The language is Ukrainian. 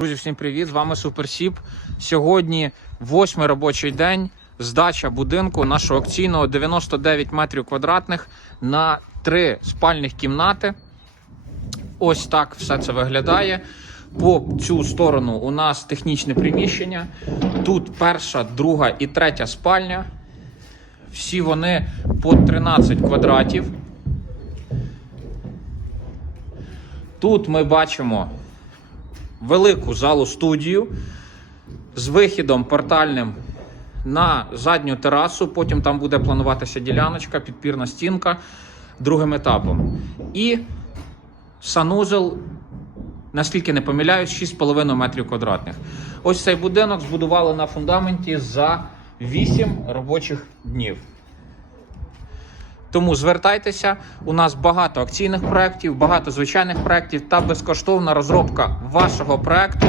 Друзі, всім привіт! З вами Суперсіп. Сьогодні восьмий робочий день. Здача будинку нашого акційного 99 метрів квадратних на три спальних кімнати. Ось так все це виглядає. По цю сторону у нас технічне приміщення. Тут перша, друга і третя спальня. Всі вони по 13 квадратів. Тут ми бачимо велику залу студію з вихідом портальним на задню терасу. Потім там буде плануватися діляночка, підпірна стінка другим етапом. І санузел, наскільки не помиляюсь, 6,5 метрів квадратних. Ось цей будинок збудували на фундаменті за 8 робочих днів. Тому звертайтеся. У нас багато акційних проєктів, багато звичайних проєктів та безкоштовна розробка вашого проєкту